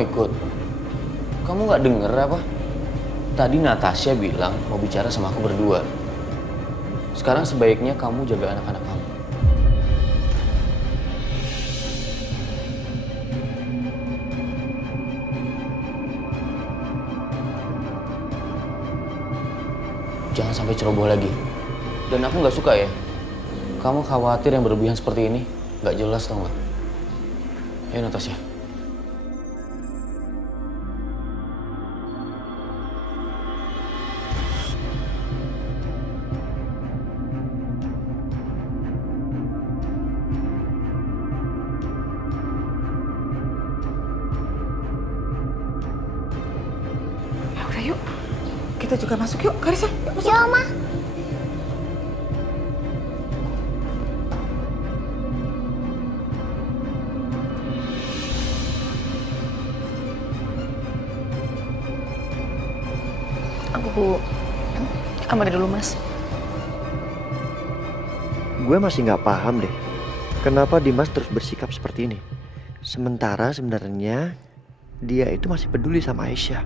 mau ikut? Kamu nggak denger apa? Tadi Natasha bilang mau bicara sama aku berdua. Sekarang sebaiknya kamu jaga anak-anak kamu. Jangan sampai ceroboh lagi. Dan aku nggak suka ya. Kamu khawatir yang berlebihan seperti ini. Nggak jelas tau nggak? Ayo Natasha. Ya udah yuk, kita juga masuk yuk, Karissa. Yuk masuk. Ya, Oma. Aku ke kamar dulu, Mas. Gue masih nggak paham deh, kenapa Dimas terus bersikap seperti ini. Sementara sebenarnya dia itu masih peduli sama Aisyah.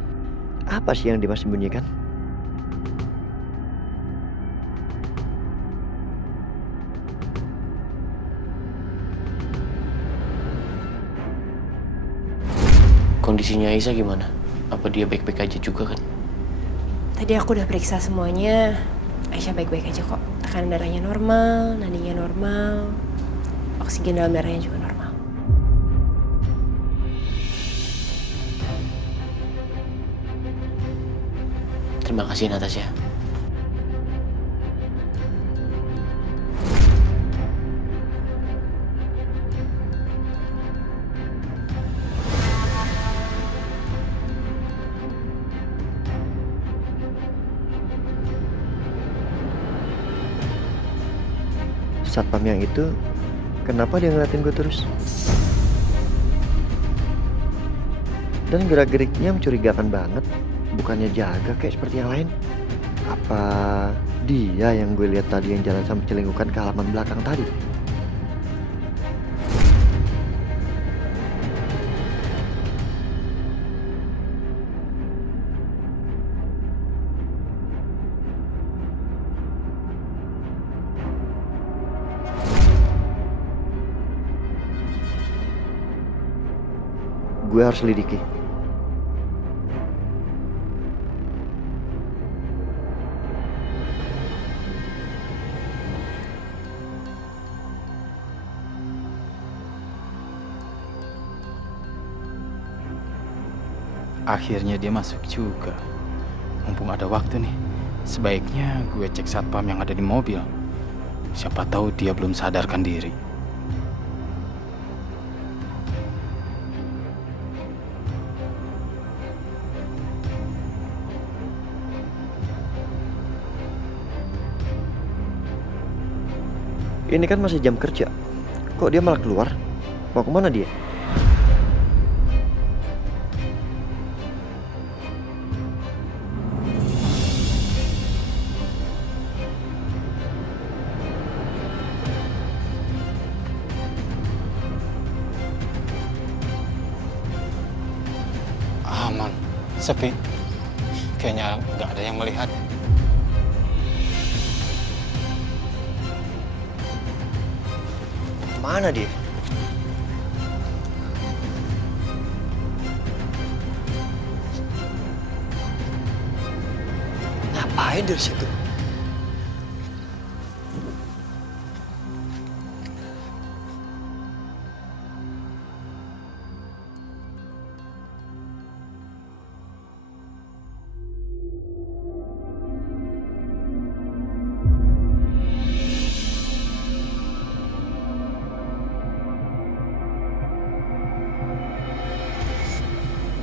Apa sih yang Dimas sembunyikan? Kondisinya Aisyah gimana? Apa dia baik-baik aja juga kan? Tadi aku udah periksa semuanya. Aisyah baik-baik aja kok. Tekanan darahnya normal, nadinya normal, oksigen dalam darahnya juga normal. Terima kasih Natasha. Satpam yang itu, kenapa dia ngeliatin gue terus? Dan gerak-geriknya mencurigakan banget. Bukannya jaga kayak seperti yang lain. Apa dia yang gue lihat tadi yang jalan sambil celingkukan ke halaman belakang tadi? Gue harus selidiki. Akhirnya dia masuk juga. Mumpung ada waktu nih, sebaiknya gue cek satpam yang ada di mobil. Siapa tahu dia belum sadarkan diri. Ini kan masih jam kerja. Kok dia malah keluar? Mau kemana dia? Aman, sepi. Kayaknya nggak ada yang melihat. Mana dia? Ngapain dari situ?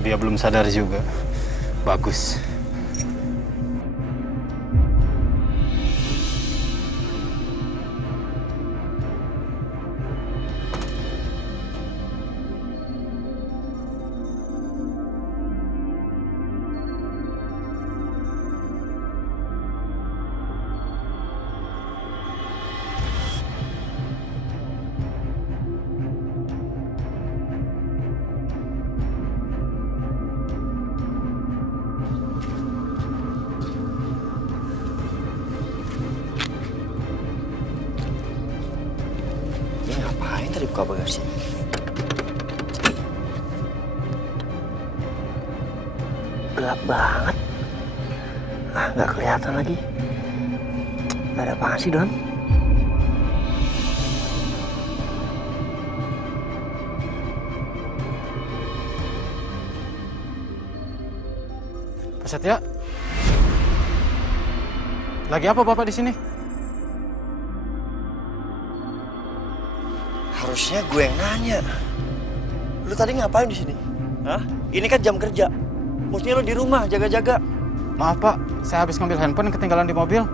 Dia belum sadar juga. Bagus. buka bagasi. Gelap banget. Nggak kelihatan lagi. Ada apaan sih, Don? Pak Setia? Lagi apa Bapak di sini? Harusnya gue yang nanya. Lu tadi ngapain di sini? Hah? Ini kan jam kerja. Mestinya lu di rumah jaga-jaga. Maaf Pak, saya habis ngambil handphone yang ketinggalan di mobil.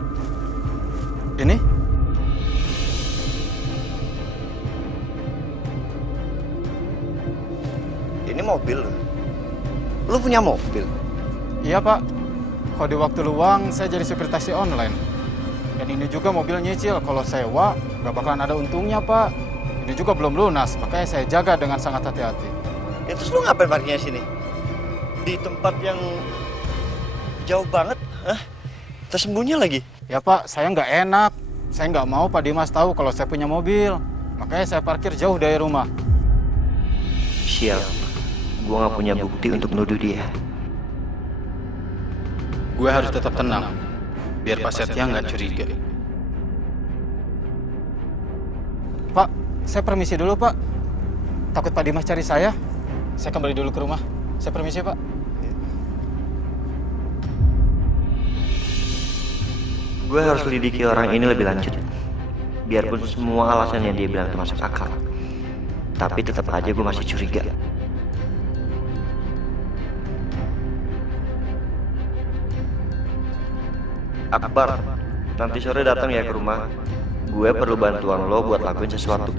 Ini? Ini mobil lu. Lu punya mobil? Iya Pak, kalau di waktu luang saya jadi supir taksi online. Dan ini juga mobil nyicil, kalau sewa nggak bakalan ada untungnya Pak. Ini juga belum lunas, makanya saya jaga dengan sangat hati-hati. Ya terus lu ngapain parkirnya sini? Di tempat yang jauh banget, hah? Tersembunyi lagi? Ya Pak, saya nggak enak. Saya nggak mau Pak Dimas tahu kalau saya punya mobil. Makanya saya parkir jauh dari rumah. Sial, gua nggak punya bukti untuk menuduh dia. Gue harus tetap tenang, biar Pak Setia nggak curiga. Pak, saya permisi dulu Pak. Takut Pak Dimas cari saya. Saya kembali dulu ke rumah. Saya permisi Pak. Gue harus lidiki orang ini lebih lanjut. Biarpun semua alasan yang dia bilang itu masuk akal, tapi tetap aja gue masih curiga. Akbar, nanti sore datang ya ke rumah. Gue perlu bantuan lo buat lakuin sesuatu.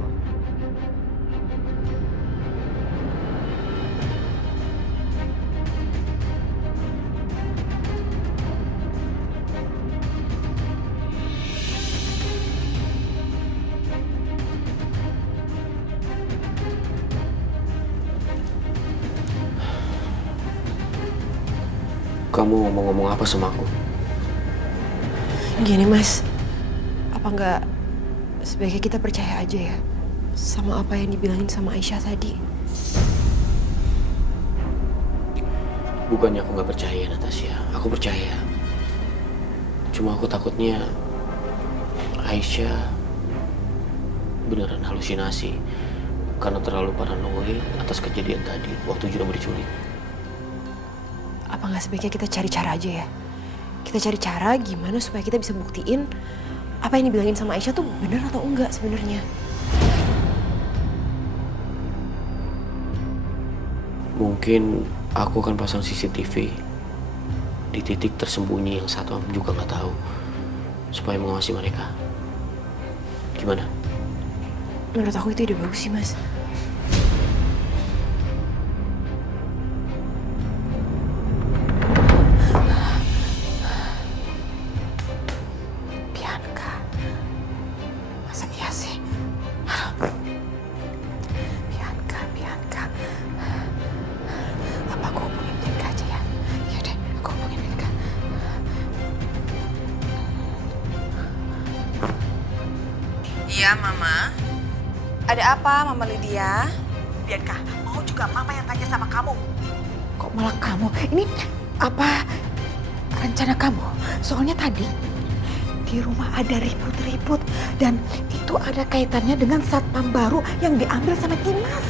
Kamu ngomong apa sama aku? Gini Mas, apa nggak sebaiknya kita percaya aja ya sama apa yang dibilangin sama Aisyah tadi? Bukannya aku nggak percaya, Natasha. Aku percaya. Cuma aku takutnya Aisyah beneran halusinasi karena terlalu paranoid atas kejadian tadi waktu Juno diculik. Apa nggak sebaiknya kita cari cara aja ya? Kita cari cara gimana supaya kita bisa buktiin apa yang dibilangin sama Aisyah tuh bener atau enggak sebenarnya. Mungkin aku akan pasang CCTV di titik tersembunyi yang satu juga nggak tahu supaya mengawasi mereka. Gimana? Menurut aku itu ide bagus sih Mas. Iya, Mama. Ada apa, Mama Lydia? Bianca, mau juga Mama yang tanya sama kamu. Kok malah kamu? Ini apa rencana kamu? Soalnya tadi di rumah ada ribut-ribut dan itu ada kaitannya dengan satpam baru yang diambil sama Dimas.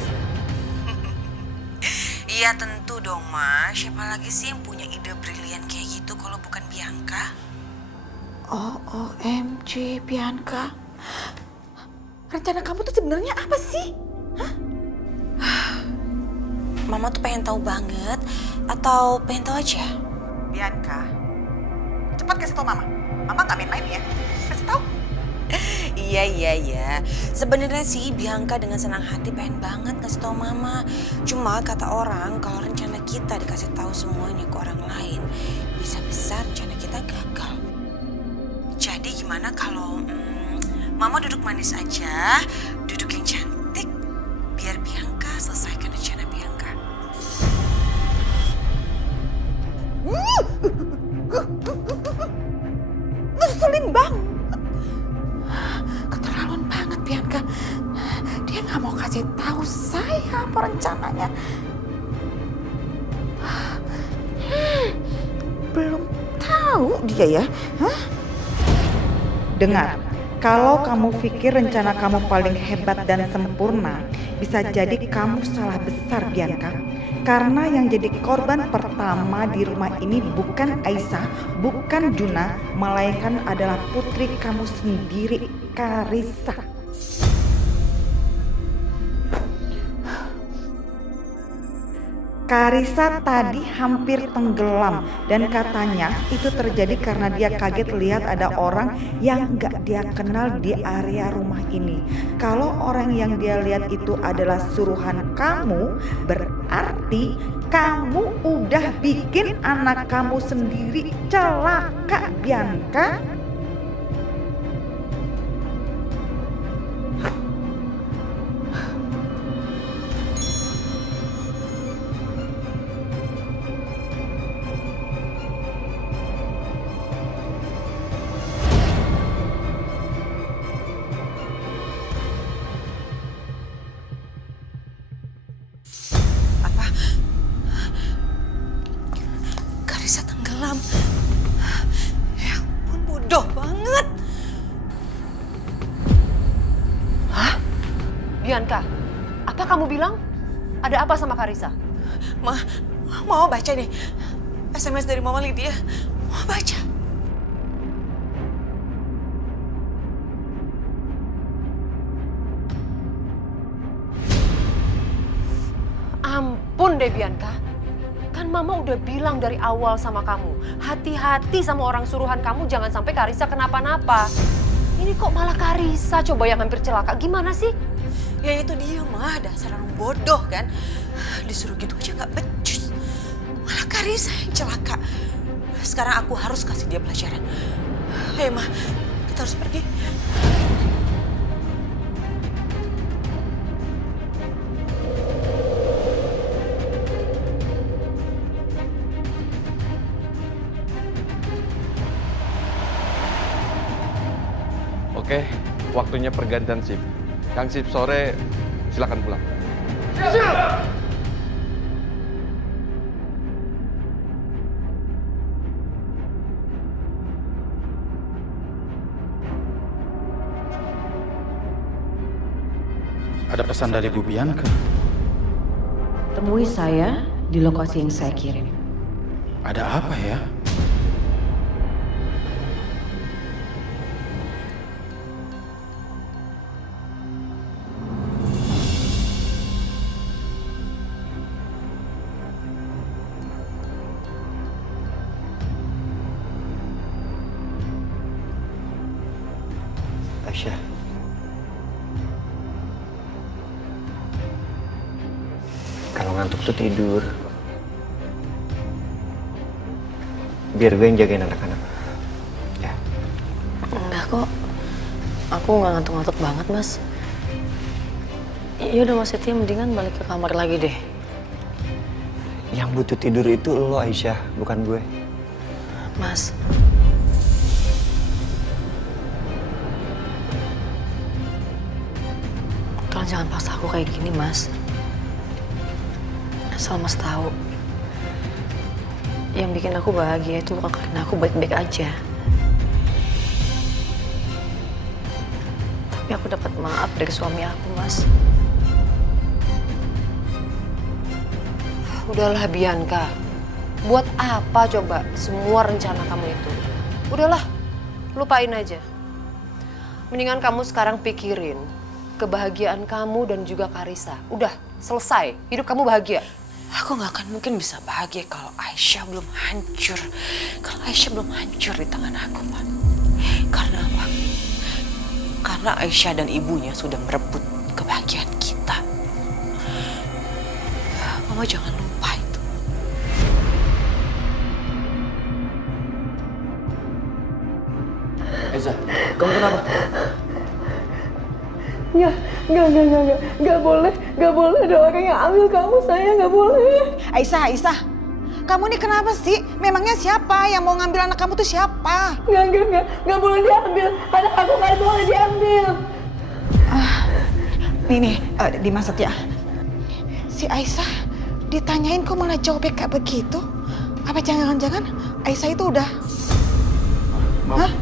Iya tentu dong, Ma. Siapa lagi sih yang punya ide brilian kayak gitu kalau bukan Bianca? OMG, Bianca. Rencana kamu tuh sebenarnya apa sih? Hah? Mama tuh pengen tahu banget atau pengen tahu aja? Bianca, cepat kasih tau Mama. Mama nggak main-main ya. Kasih tahu. Iya. Sebenarnya sih Bianca dengan senang hati pengen banget kasih tahu Mama. Cuma kata orang kalau rencana kita dikasih tahu semuanya ke orang lain, bisa-bisa rencana kita gagal. Jadi gimana kalau Mama duduk manis aja, duduk yang cantik, biar Bianca selesaikan rencana Bianca. Ngeselin banget. Keterlaluan banget Bianca. Dia nggak mau kasih apa rencananya? Belum tahu dia ya. Hah? Dengar, kalau kamu pikir rencana kamu paling hebat dan sempurna, bisa jadi kamu salah besar, Bianca. Karena yang jadi korban pertama di rumah ini bukan Aisyah, bukan Juna, melainkan adalah putri kamu sendiri, Karissa. Karissa tadi hampir tenggelam dan katanya itu terjadi karena dia kaget lihat ada orang yang gak dia kenal di area rumah ini. Kalau orang yang dia lihat itu adalah suruhan kamu, berarti kamu udah bikin anak kamu sendiri celaka, Bianca. Karissa tenggelam. Ya ampun, bodoh banget. Bianca, apa kamu bilang? Ada apa sama Karissa? Mau baca nih SMS dari Mama Lydia. Mau baca. Ampun deh Bianca. Kan Mama udah bilang dari awal sama kamu, hati-hati sama orang suruhan kamu, jangan sampai Karissa kenapa-napa. Ini kok malah Karissa coba yang hampir celaka, gimana sih? Ya itu dia mah, dasar orang bodoh kan. Disuruh gitu aja gak becus. Malah Karissa yang celaka. Sekarang aku harus kasih dia pelajaran. Ayo mah, kita harus pergi. Oke, waktunya pergantian shift. Yang shift sore, silakan pulang. Ada pesan dari Bu Bianca. Temui saya di lokasi yang saya kirim. Ada apa ya? Aisyah. Kalau ngantuk tuh tidur. Biar gue yang jagain anak-anak. Ya. Enggak kok. Aku nggak ngantuk-ngantuk banget, Mas. Ya udah Mas Setia, mendingan balik ke kamar lagi deh. Yang butuh tidur itu lo, Aisyah, bukan gue. Mas. Tolong jangan paksa aku kayak gini, Mas. Asal Mas tahu, yang bikin aku bahagia itu bukan karena aku baik-baik aja. Tapi aku dapat maaf dari suami aku, Mas. Udahlah Bianca, buat apa coba semua rencana kamu itu? Udahlah, lupain aja. Mendingan kamu sekarang pikirin kebahagiaan kamu dan juga Karissa. Udah, selesai. Hidup kamu bahagia. Aku gak akan mungkin bisa bahagia kalau Aisyah belum hancur. Kalau Aisyah belum hancur di tangan aku, Pak. Karena apa? Karena Aisyah dan ibunya sudah merebut kebahagiaan kita. Mama jangan lupa itu. Eza, kamu kenapa? Nggak boleh ada orang yang ambil kamu, saya nggak boleh. Aisyah, kamu nih kenapa sih? Memangnya siapa yang mau ngambil anak kamu tuh siapa? Nggak boleh diambil, anak aku nggak boleh diambil. Nih, Dimas Setia. Si Aisyah ditanyain kok malah jawabnya kayak begitu? Apa jangan-jangan Aisyah itu udah... Mama, Hah?